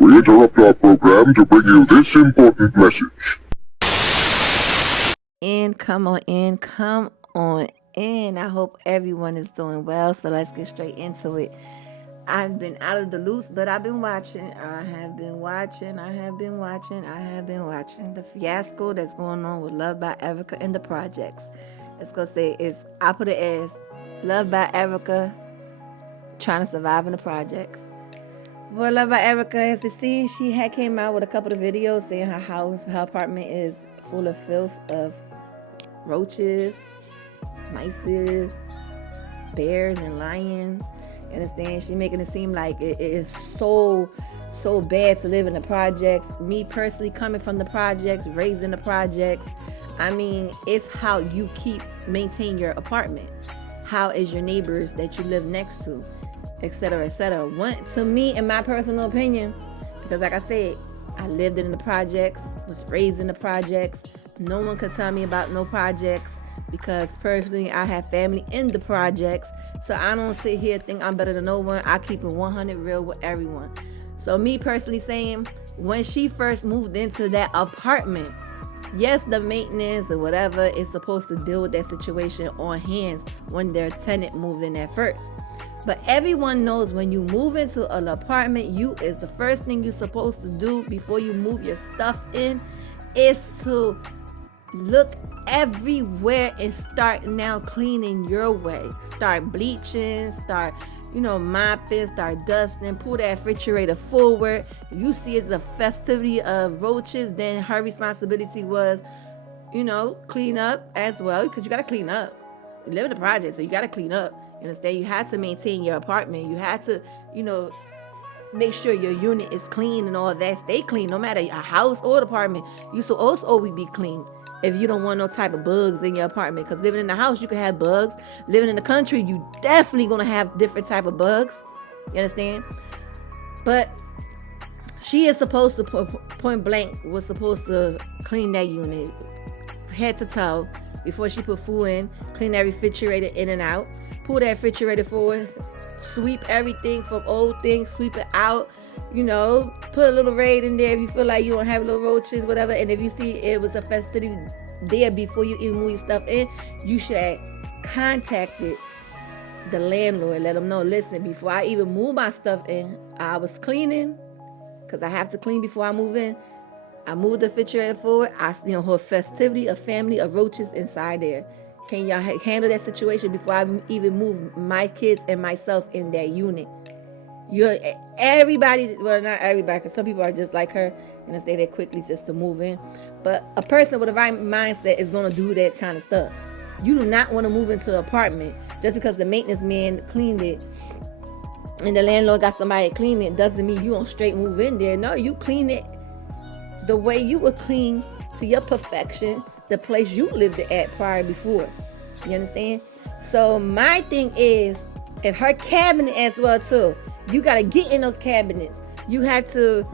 We interrupt our program to bring you this important message. Come on in. I hope everyone is doing well. So let's get straight into it. I've been out of the loop, but I've been watching. I have been watching the fiasco that's going on with Luvd by Erica and the projects. Let's go say I put it as Luvd by Erica trying to survive in the projects. For Luvd by Erica, as you see, she had came out with a couple of videos saying her apartment is full of filth of roaches, mice, bears, and lions. You understand? She's making it seem like it is so bad to live in the projects. Me personally, coming from the projects, raised in the projects, I mean, it's how you maintain your apartment. How is your neighbors that you live next to, etc., etc. To me, in my personal opinion, because like I said, I lived in the projects, was raised in the projects. No one could tell me about no projects because personally I have family in the projects. So I don't sit here and think I'm better than no one. I keep it 100 real with everyone. So me personally saying, when she first moved into that apartment, yes, the maintenance or whatever is supposed to deal with that situation on hands when their tenant moved in at first. But everyone knows when you move into an apartment, is the first thing you're supposed to do before you move your stuff in is to look everywhere and start now cleaning your way. Start bleaching, start, mopping, start dusting, pull that refrigerator forward. If you see it's a festivity of roaches, then her responsibility was, clean up as well, because you got to clean up. You live in the project, so you got to clean up. You understand? You had to maintain your apartment. You had to, make sure your unit is clean and all that. Stay clean, no matter your house or apartment. You should also always be clean. If you don't want no type of bugs in your apartment, because living in the house, you can have bugs. Living in the country, you definitely gonna have different type of bugs. You understand? But she is supposed to, point blank, was supposed to clean that unit head to toe before she put food in. Clean that refrigerator in and out. Pull that refrigerator forward. Sweep everything from old things. Sweep it out. Put a little raid in there if you feel like you don't have little roaches, whatever. And if you see it was a festivity there before you even move your stuff in, you should have contacted the landlord. Let them know, listen, before I even move my stuff in, I was cleaning, because I have to clean before I move in. I moved the refrigerator forward. Her festivity, a family of roaches inside there. Can y'all handle that situation before I even move my kids and myself in that unit? Everybody, well, not everybody, because some people are just like her and stay there quickly just to move in. But a person with the right mindset is going to do that kind of stuff. You do not want to move into an apartment just because the maintenance man cleaned it and the landlord got somebody to clean it. Doesn't mean you don't straight move in there. No, you clean it the way you would clean to your perfection the place you lived at prior before. You understand? So my thing is, if her cabinet as well too, you got to get in those cabinets. You have to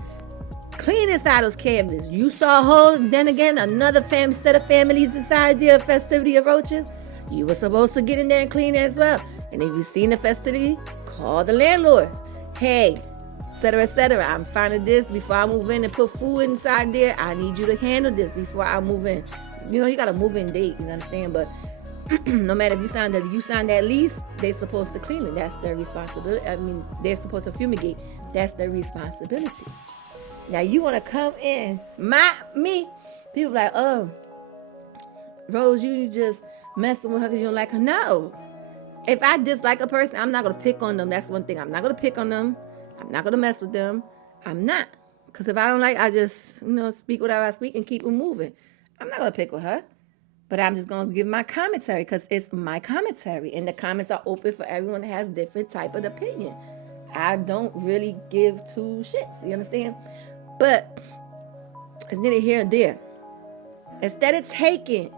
clean inside those cabinets. You saw then again, another set of families inside the festivity of roaches. You were supposed to get in there and clean as well. And if you've seen the festivity, call the landlord. Hey, etc., etc. I'm finding this before I move in and put food inside there. I need you to handle this before I move in. You got a move-in date, you understand? But no matter if you sign that lease, they're supposed to clean it. That's their responsibility. I mean, they're supposed to fumigate. That's their responsibility. Now you want to come in, me? People like, oh, Rose, you just messing with her because you don't like her. No. If I dislike a person, I'm not gonna pick on them. That's one thing. I'm not gonna pick on them. I'm not gonna mess with them. I'm not. Because if I don't like, I just speak whatever I speak and keep it moving. I'm not gonna pick with her. But I'm just going to give my commentary because it's my commentary. And the comments are open for everyone that has different type of opinion. I don't really give two shits. You understand? But it's neither here nor there. Instead of taking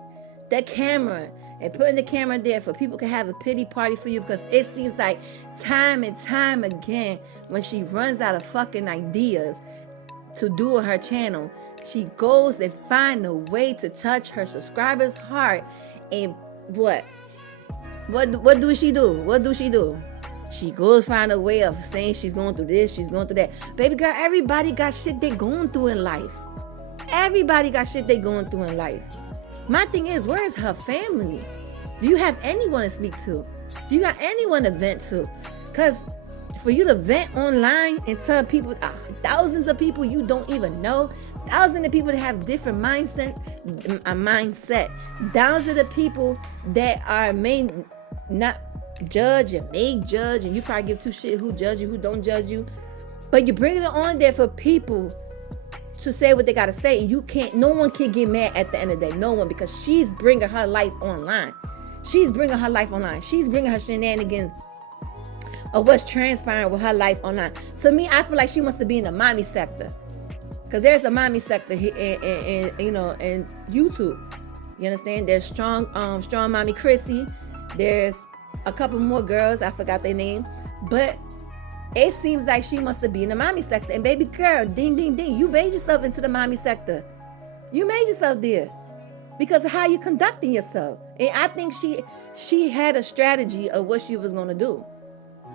the camera and putting the camera there for people can have a pity party for you, because it seems like time and time again when she runs out of fucking ideas to do on her channel, she goes and find a way to touch her subscribers' heart. And what do she do? She goes find a way of saying she's going through this, she's going through that. Baby girl, everybody got shit they going through in life. Everybody got shit they going through in life. My thing is, where is her family? Do you have anyone to speak to? Do you got anyone to vent to? Because for you to vent online and tell people, thousands of people you don't even know, thousands of people that have different mindset, thousands of people that are not judge and may judge, and you probably give two shit who judge you, who don't judge you, but you're bringing it on there for people to say what they gotta say, and you can't. No one can get mad at the end of the day. No one, because she's bringing her life online. She's bringing her life online. She's bringing her shenanigans of what's transpiring with her life online. To me, I feel like she wants to be in the mommy sector, because there's a mommy sector here, and YouTube. You understand? There's strong mommy Chrissy. There's a couple more girls, I forgot their name, but it seems like she wants to be in the mommy sector. And baby girl, ding, ding, ding, you made yourself into the mommy sector. You made yourself there because of how you conducting yourself. And I think she had a strategy of what she was going to do,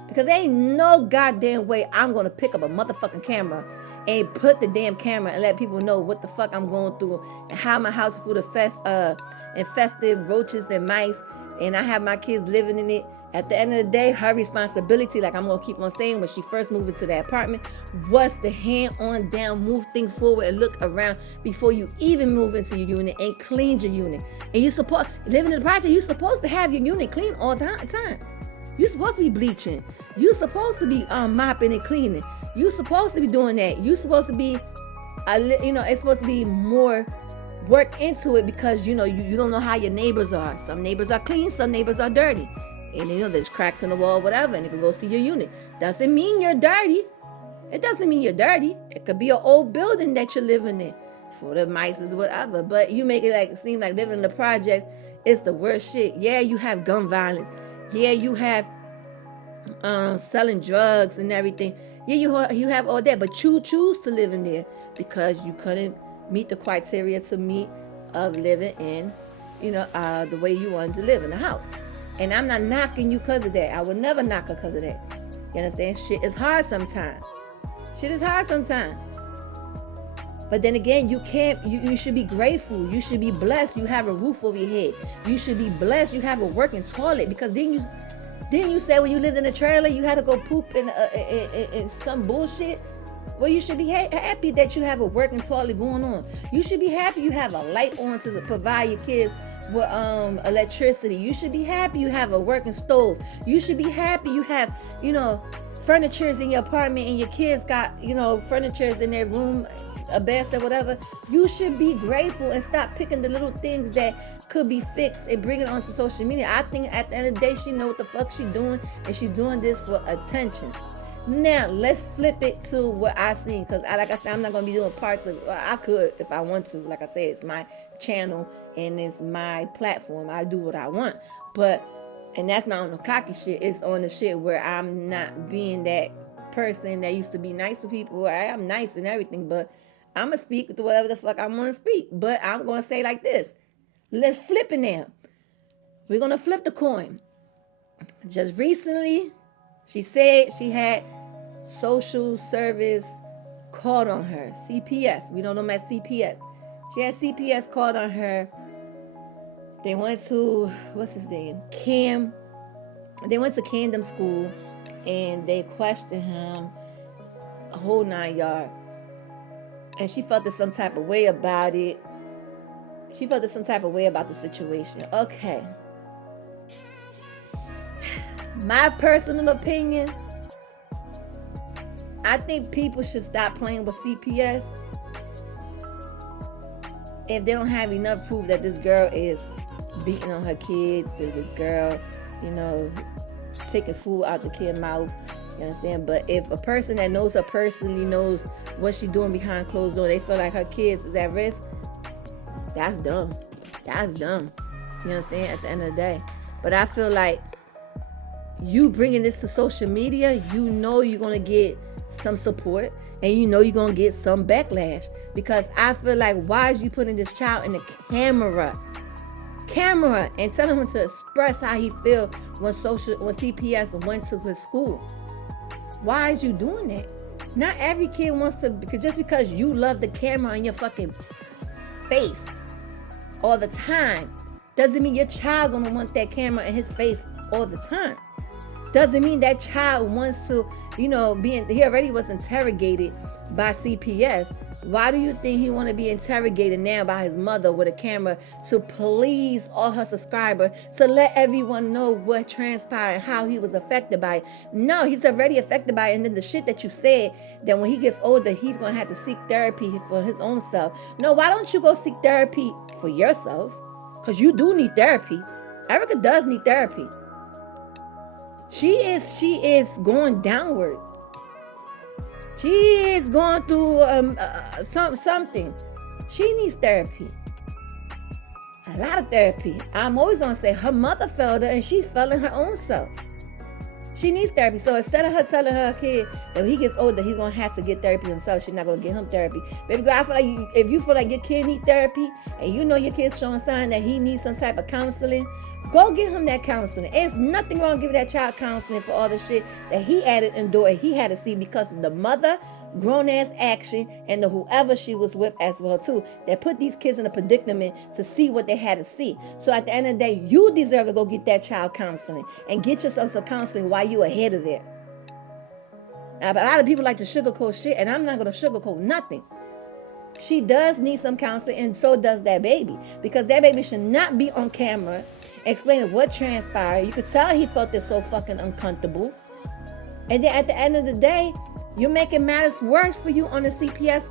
because there ain't no goddamn way I'm going to pick up a motherfucking camera and put the damn camera and let people know what the fuck I'm going through and how my house is full of infested roaches and mice, and I have my kids living in it. At the end of the day, her responsibility, like I'm going to keep on saying, when she first moved into that apartment, was to hand on down, move things forward, and look around before you even move into your unit and clean your unit. And living in the project, you're supposed to have your unit clean all the time. You're supposed to be bleaching. You're supposed to be mopping and cleaning. You're supposed to be doing that. You're supposed to be, it's supposed to be more work into it, because you don't know how your neighbors are. Some neighbors are clean, some neighbors are dirty, and there's cracks in the wall, whatever, and you can go see your unit. Doesn't mean you're dirty. It doesn't mean you're dirty. It could be an old building that you're living in for the mice or whatever, but you make it seem like living in the project is the worst shit. Yeah, you have gun violence. Yeah, you have selling drugs and everything. Yeah, you have all that, but you choose to live in there because you couldn't meet the criteria to meet of living in, the way you wanted to live in the house. And I'm not knocking you because of that. I would never knock her because of that. You understand? Shit is hard sometimes. But then again, you should be grateful. You should be blessed. You have a roof over your head. You should be blessed. You have a working toilet, because didn't you say when you lived in a trailer you had to go poop in some bullshit? Well, you should be happy that you have a working toilet going on. You should be happy you have a light on to provide your kids with electricity. You should be happy you have a working stove. You should be happy you have, furnitures in your apartment, and your kids got, furnitures in their room, a bath or whatever. You should be grateful and stop picking the little things that could be fixed and bring it onto social media. I think at the end of the day, she know what the fuck she's doing, and she's doing this for attention. Now, let's flip it to what I seen, because like I said, I'm not going to be doing parts of, I could if I want to. Like I said, it's my channel and it's my platform. I do what I want. And that's not on the cocky shit. It's on the shit where I'm not being that person that used to be nice to people. I am nice and everything, but I'm going to speak to whatever the fuck I want to speak. But I'm going to say like this. Let's flip it now. We're going to flip the coin. Just recently, she said she had social service called on her. CPS. We don't know about CPS. She had CPS called on her. They went to, what's his name? Cam. They went to Camden School, and they questioned him a whole 9 yards. And she felt some type of way about it. She felt some type of way about the situation. Okay. My personal opinion, I think people should stop playing with CPS if they don't have enough proof that this girl is beating on her kids, that this girl, taking food out the kid's mouth. You understand? But if a person that knows her personally knows what she's doing behind closed doors, they feel like her kids is at risk, that's dumb. That's dumb. You understand? At the end of the day. But I feel like you bringing this to social media, you're going to get some support, and you're going to get some backlash. Because I feel like, why is you putting this child in the camera and telling him to express how he feels when CPS went to his school. Why is you doing that? Not every kid wants to, because you love the camera on your fucking face all the time, doesn't mean your child gonna want that camera in his face all the time. Doesn't mean that child wants to, he already was interrogated by CPS. Why do you think he want to be interrogated now by his mother with a camera to please all her subscribers, to let everyone know what transpired and how he was affected by it? No, he's already affected by it. And then the shit that you said, that when he gets older, he's going to have to seek therapy for his own self. No, why don't you go seek therapy for yourself? Because you do need therapy. Erica does need therapy. She is going downwards. She is going through something. She needs therapy. A lot of therapy. I'm always going to say her mother failed her and she's failing her own self. She needs therapy. So instead of her telling her kid that when he gets older, he's going to have to get therapy himself, she's not going to get him therapy. Baby girl, I feel like if you feel like your kid needs therapy and you know your kid's showing signs that he needs some type of counseling, go get him that counseling. There's nothing wrong with giving that child counseling for all the shit that he had to endure and he had to see because of the mother, grown-ass action, and the whoever she was with as well, too, that put these kids in a predicament to see what they had to see. So at the end of the day, you deserve to go get that child counseling and get yourself some counseling while you ahead of that. Now, but a lot of people like to sugarcoat shit, and I'm not going to sugarcoat nothing. She does need some counseling, and so does that baby, because that baby should not be on camera explaining what transpired. You could tell he felt it so fucking uncomfortable. And then at the end of the day, you're making matters worse for you on the CPS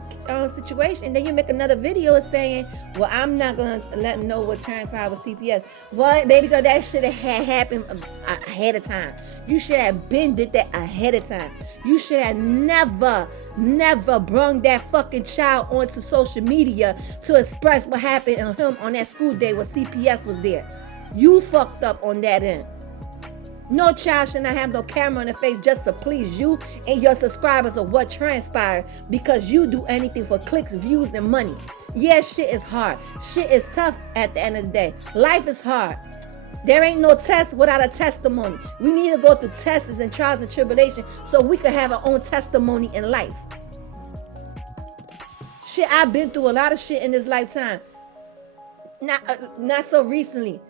situation. And then you make another video saying, well, I'm not going to let them know what transpired with CPS. Well, baby girl, that should have happened ahead of time. You should have been did that ahead of time. You should have never brung that fucking child onto social media to express what happened to him on that school day when CPS was there. You fucked up on that end. No child should not have no camera in the face just to please you and your subscribers of what transpired because you do anything for clicks, views, and money. Yeah, shit is hard. Shit is tough at the end of the day. Life is hard. There ain't no test without a testimony. We need to go through tests and trials and tribulations so we can have our own testimony in life. Shit, I've been through a lot of shit in this lifetime. Not so recently.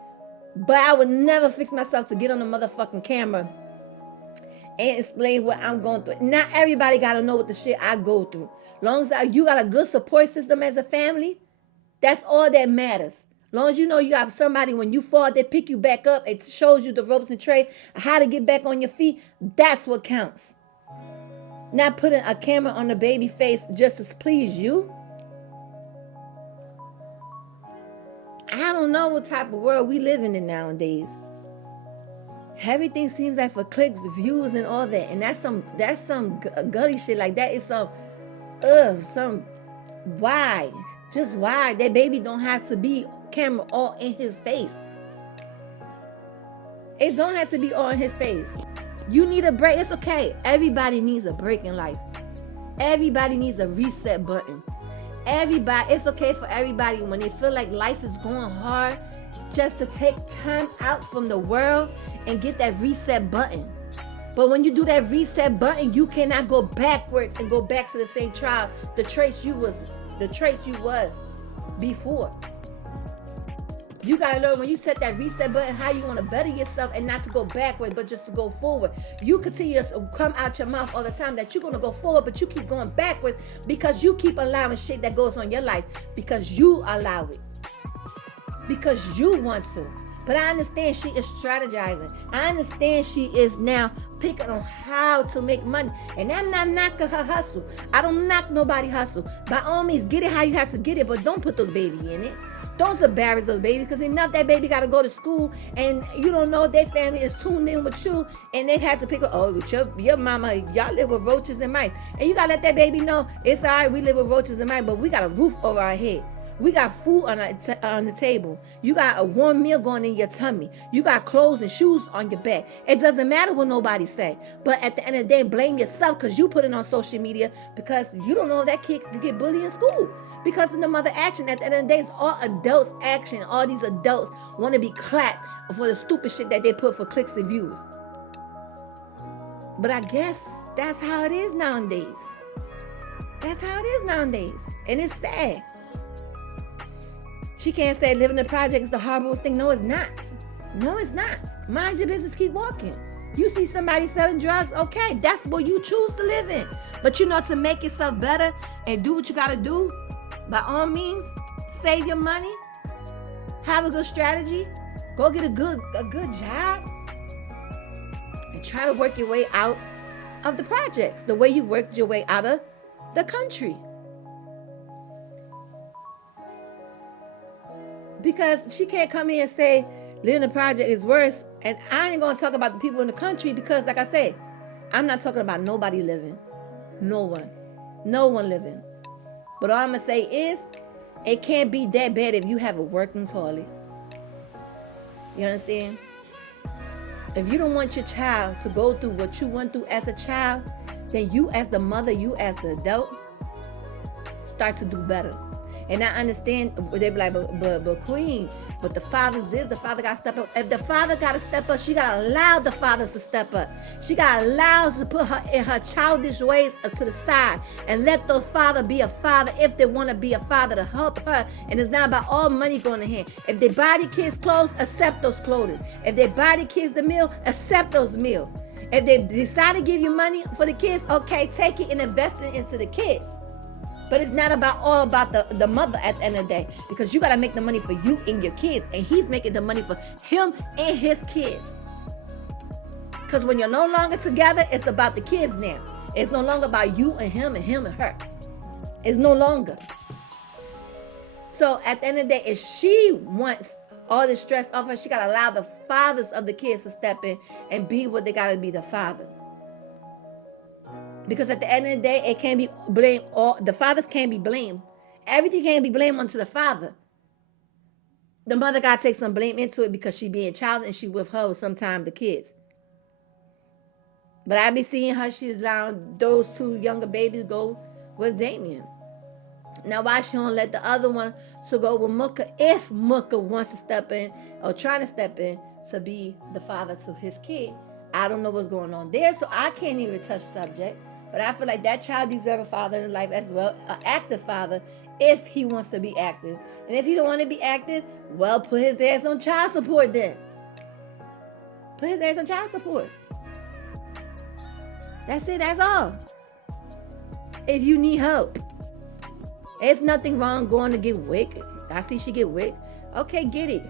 But I would never fix myself to get on the motherfucking camera and explain what I'm going through. Not everybody got to know what the shit I go through. Long as you got a good support system as a family, that's all that matters. Long as you know you got somebody when you fall, they pick you back up. It shows you the ropes and trade, how to get back on your feet. That's what counts. Not putting a camera on the baby face just to please you. I don't know what type of world we live in nowadays. Everything seems like for clicks, views, and all that. And that's some gully shit. Like that is some why? Just why? That baby don't have to be camera all in his face. It don't have to be all in his face. You need a break. It's okay. Everybody needs a break in life. Everybody needs a reset button. It's okay for everybody when they feel like life is going hard just to take time out from the world and get that reset button. But when you do that reset button, you cannot go backwards and go back to the same trial, the traits you was before. You gotta learn when you set that reset button how you want to better yourself and not to go backwards but just to go forward. You continue to come out your mouth all the time that you're gonna go forward, but you keep going backwards because you keep allowing shit that goes on your life because you allow it, because you want to. But I understand she is strategizing. I understand she is now picking on how to make money. And I'm not knocking her hustle. I don't knock nobody hustle. By all means, get it how you have to get it, but don't put those babies in it. Don't embarrass those babies, because enough that baby got to go to school and you don't know their family is tuned in with you and they have to pick up, oh, with your mama, y'all live with roaches and mice. And you got to let that baby know, it's all right, we live with roaches and mice, but we got a roof over our head. We got food on the table. You got a warm meal going in your tummy. You got clothes and shoes on your back. It doesn't matter what nobody say. But at the end of the day, blame yourself because you put it on social media because you don't know if that kid could get bullied in school. Because of the mother action. At the end of the day, it's all adults action. All these adults want to be clapped for the stupid shit that they put for clicks and views. But I guess that's how it is nowadays. That's how it is nowadays. And it's sad. She can't say living in the project is the horrible thing. No, it's not. No, it's not. Mind your business, keep walking. You see somebody selling drugs, okay, that's what you choose to live in. But you know, to make yourself better and do what you gotta do, by all means, save your money, have a good strategy, go get a good job, and try to work your way out of the projects, the way you worked your way out of the country. Because she can't come in and say living in the project is worse. And I ain't going to talk about the people in the country because, like I said, I'm not talking about nobody living. No one. No one living. But all I'm going to say is it can't be that bad if you have a working toilet. You understand? If you don't want your child to go through what you went through as a child, then you as the mother, you as the adult, start to do better. And I understand, they be like, but queen, but the father's this, the father got to step up. If the father got to step up, she got to allow the fathers to step up. She got to allow to put her in her childish ways to the side and let the father be a father if they want to be a father to help her. And it's not about all money going to hand. If they buy the kids clothes, accept those clothing. If they buy the kids the meal, accept those meals. If they decide to give you money for the kids, okay, take it and invest it into the kids. But it's not all about the mother at the end of the day, because you got to make the money for you and your kids, and he's making the money for him and his kids. Because when you're no longer together, it's about the kids now. It's no longer about you and him and her. It's no longer. So at the end of the day, if she wants all the stress off her, she got to allow the fathers of the kids to step in and be what they got to be, the father. Because at the end of the day, it can't be blamed. The fathers can't be blamed. Everything can't be blamed onto the father. The mother got to take some blame into it because she being child and she with her with sometimes the kids. But I be seeing her, she's allowing those two younger babies go with Damien. Now why she don't let the other one to go with Mooka if Mooka wants to step in or trying to step in to be the father to his kid? I don't know what's going on there, so I can't even touch the subject. But I feel like that child deserves a father in life as well, an active father, if he wants to be active. And if he don't want to be active, well, put his ass on child support then. Put his ass on child support. That's it, that's all. If you need help. There's nothing wrong going to get WIC. I see she get WIC. Okay, get it.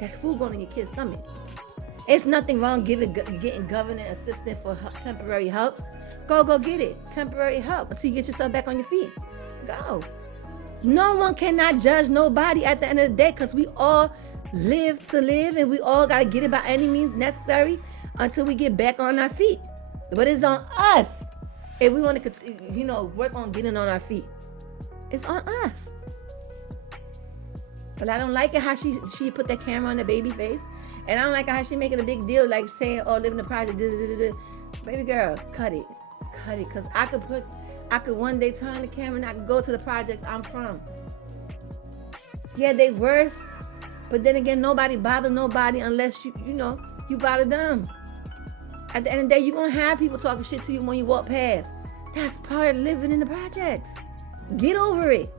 That's food going in your kid's stomach. It's nothing wrong getting government assistance for temporary help. Go get it. Temporary help until you get yourself back on your feet. Go. No one cannot judge nobody at the end of the day because we all live to live and we all got to get it by any means necessary until we get back on our feet. But it's on us if we want to, work on getting on our feet. It's on us. But I don't like it how she put that camera on the baby face. And I don't like how she making a big deal, like saying, oh, living the project, Baby girl, cut it. Because I could one day turn the camera and I could go to the projects I'm from. Yeah, they worse. But then again, nobody bother nobody unless you bother them. At the end of the day, you're going to have people talking shit to you when you walk past. That's part of living in the projects. Get over it.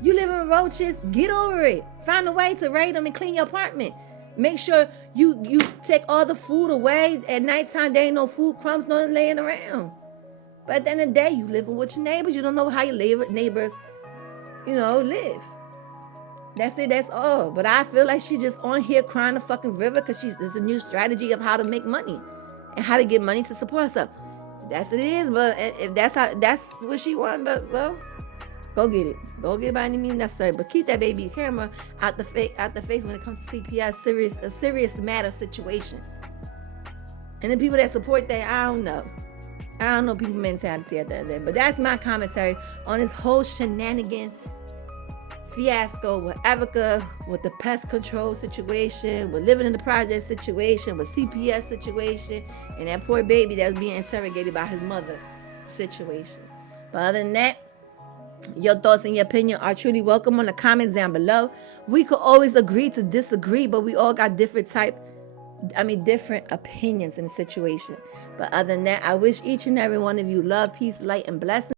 You live in roaches, get over it. Find a way to raid them and clean your apartment. Make sure you take all the food away. At nighttime, there ain't no food crumbs, nothing laying around. But at the end of the day, you living with your neighbors. You don't know how your neighbors, live. That's it, that's all. But I feel like she's just on here crying the fucking river because there's a new strategy of how to make money and how to get money to support herself. That's what it is, but if that's what she wants, but well, go get it. Go get it by any means necessary. But keep that baby camera out the face when it comes to CPS, a serious matter situation. And the people that support that, I don't know people's mentality at the end of the day. But that's my commentary on this whole shenanigan fiasco with Erica, with the pest control situation, with living in the project situation, with CPS situation, and that poor baby that's being interrogated by his mother situation. But other than that, your thoughts and your opinion are truly welcome on the comments down below. We could always agree to disagree, but we all got different opinions in the situation. But other than that, I wish each and every one of you love, peace, light, and blessings.